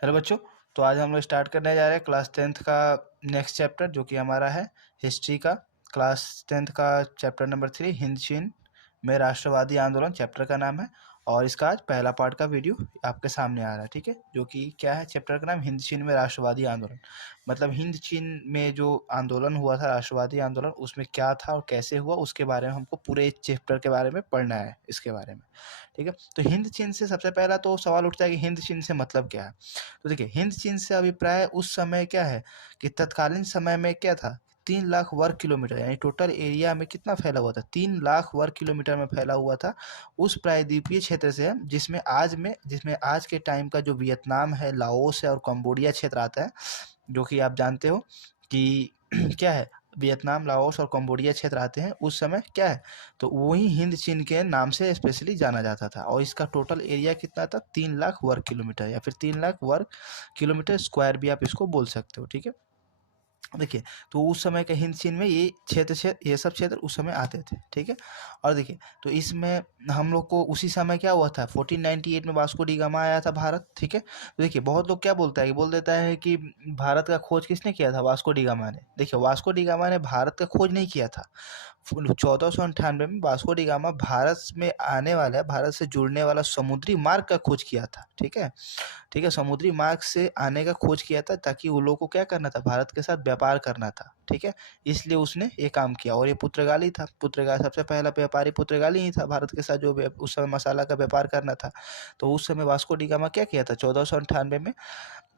Hello बच्चों। तो आज हम लोग स्टार्ट करने जा रहे हैं क्लास 10th का नेक्स्ट चैप्टर, जो कि हमारा है हिस्ट्री का। क्लास 10th का चैप्टर नंबर 3 हिंद चीन में राष्ट्रवादी आंदोलन, चैप्टर का नाम है। और इसका आज पहला पार्ट का वीडियो आपके सामने आ रहा है, ठीक है। जो कि क्या है, चैप्टर का नाम हिंद चीन में राष्ट्रवादी आंदोलन। मतलब हिंद चीन में जो आंदोलन हुआ था, राष्ट्रवादी आंदोलन, उसमें क्या था और कैसे हुआ, उसके बारे में हमको पूरे चैप्टर के बारे में पढ़ना है, इसके बारे में, ठीक है। तो हिंद चीन से सबसे पहला तो सवाल उठता है कि हिंद चीन से मतलब क्या है। तो देखिए, हिंद चीन से अभिप्राय उस समय क्या है कि तत्कालीन समय में क्या था, 3 लाख वर्ग किलोमीटर, यानी टोटल एरिया में कितना फैला हुआ था, 3 लाख वर्ग किलोमीटर में फैला हुआ था। उस प्रायद्वीपीय क्षेत्र से जिसमें आज के टाइम का जो वियतनाम है, लाओस है और कंबोडिया क्षेत्र आता है, जो कि आप जानते हो कि क्या है, वियतनाम, लाओस और कंबोडिया क्षेत्र आते हैं उस समय, क्या है, तो वही हिंद चीन के नाम से स्पेशली जाना जाता था। और इसका टोटल एरिया कितना था, 3 लाख वर्ग किलोमीटर, या फिर 3 लाख वर्ग किलोमीटर स्क्वायर भी आप इसको बोल सकते हो, ठीक है। देखिए, तो उस समय के हिंद चीन में ये सब क्षेत्र उस समय आते थे, ठीक है। और देखिए, तो इसमें हम लोग को उसी समय क्या हुआ था, 1498 में वास्को डी गामा आया था भारत, ठीक है। तो देखिए, बहुत लोग क्या बोलता है कि बोल देता है कि भारत का खोज किसने किया था, वास्को डी गामा ने। देखिए, वास्को डी गामा ने भारत का खोज नहीं किया था। 1498 में वास्को डी गामा भारत में आने वाला, भारत से जुड़ने वाला समुद्री मार्ग का खोज किया था, ठीक है। ठीक है, समुद्री मार्ग से आने का खोज किया था, ताकि वो लोगों को क्या करना था, भारत के साथ व्यापार करना था, ठीक है। इसलिए उसने ये काम किया। और ये पुर्तगाली था, पुर्तगाल सबसे पहला व्यापारी पुर्तगाली ही था भारत के साथ, जो उस समय मसाला का व्यापार करना था। तो उस समय वास्को डी गामा क्या किया था, 1498 में।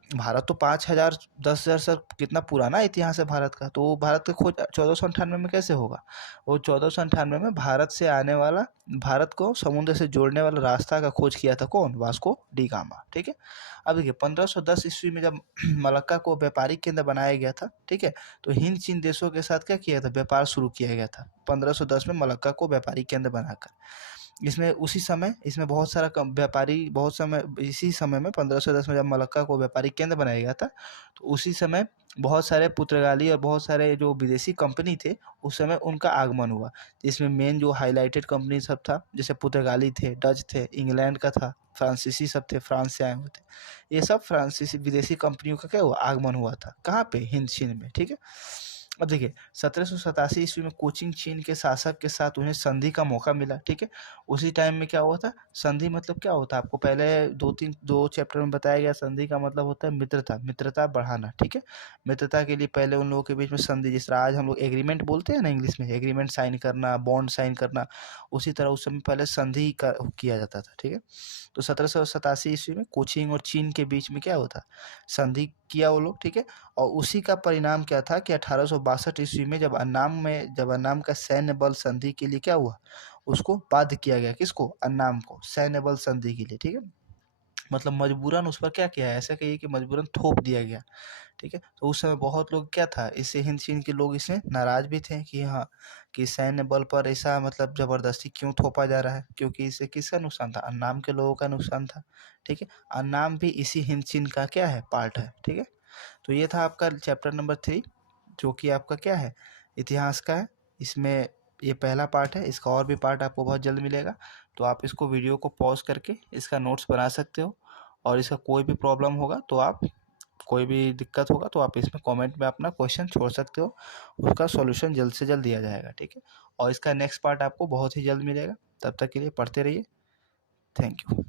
भारत तो 5,000 10,000 साल कितना पुराना इतिहास है भारत का, तो भारत का खोज 1498 में कैसे होगा। वो 1498 में भारत से आने वाला, भारत को समुद्र से जोड़ने वाला रास्ता का खोज किया था कौन, वास्को डी गामा, ठीक है। अब देखिए, 1510 ईस्वी में जब मलक्का को व्यापारिक केंद्र बनाया गया था, ठीक है, तो हिंद चीन देशों के साथ क्या किया था, व्यापार शुरू किया गया था 1510 में मलक्का को व्यापारिक केंद्र बनाकर। इसमें उसी समय इसमें बहुत सारा व्यापारी, बहुत समय, इसी समय में 1510 में जब मलक्का को व्यापारिक केंद्र बनाया गया था, तो उसी समय बहुत सारे पुर्तगाली और बहुत सारे जो विदेशी कंपनी थे, उस समय उनका आगमन हुआ। इसमें मेन जो हाईलाइटेड कंपनी सब था, जैसे पुर्तगाली थे, डच थे, इंग्लैंड का था, फ्रांसीसी सब थे, फ्रांस से आए हुए थे। ये सब फ्रांसीसी विदेशी कंपनियों का क्या हुआ, आगमन हुआ था, कहाँ पे, हिंद चीन में, ठीक है। अब देखिए, 1787 ईस्वी में कोचिंग चीन के शासक के साथ उन्हें संधि का मौका मिला, ठीक है। उसी टाइम में क्या हुआ था, संधि मतलब क्या होता है, आपको पहले दो चैप्टर में बताया गया। संधि का मतलब होता है मित्रता, मित्रता बढ़ाना, ठीक है। मित्रता के लिए पहले उन लोगों के बीच में संधि, जिस तरह आज हम लोग एग्रीमेंट बोलते हैं ना इंग्लिश में, एग्रीमेंट साइन करना, बॉन्ड साइन करना, उसी तरह उस समय पहले संधि का किया जाता था, ठीक है। तो 1787 ईस्वी में कोचिंग और चीन के बीच में क्या होता, संधि किया वो लोग, ठीक है। और उसी का परिणाम क्या था कि 1862 ईस्वी में जब अन्नाम का सैन्य बल संधि के लिए क्या हुआ, उसको बाध्य किया गया, किसको, अन्नाम को, सैन्य बल संधि के लिए, ठीक है। मतलब मजबूरन उस पर क्या किया है, ऐसा कहिए कि मजबूरन थोप दिया गया, ठीक है। तो उस समय बहुत लोग क्या था, इससे हिंद चीन के लोग इससे नाराज भी थे कि हाँ, कि सैन्य बल पर ऐसा मतलब जबरदस्ती क्यों थोपा जा रहा है, क्योंकि इससे किसका नुकसान था, अन्नाम के लोगों का नुकसान था, ठीक है। अन्नाम भी इसी हिंद चीन का क्या है, पार्ट है, ठीक है। तो ये था आपका चैप्टर नंबर 3, जो कि आपका क्या है, इतिहास का है। इसमें ये पहला पार्ट है, इसका और भी पार्ट आपको बहुत जल्द मिलेगा। तो आप इसको वीडियो को पॉज करके इसका नोट्स बना सकते हो। और इसका कोई भी प्रॉब्लम होगा तो आप, कोई भी दिक्कत होगा तो आप इसमें कमेंट में अपना क्वेश्चन छोड़ सकते हो, उसका सॉल्यूशन जल्द से जल्द दिया जाएगा, ठीक है। और इसका नेक्स्ट पार्ट आपको बहुत ही जल्द मिलेगा। तब तक के लिए पढ़ते रहिए। Thank you.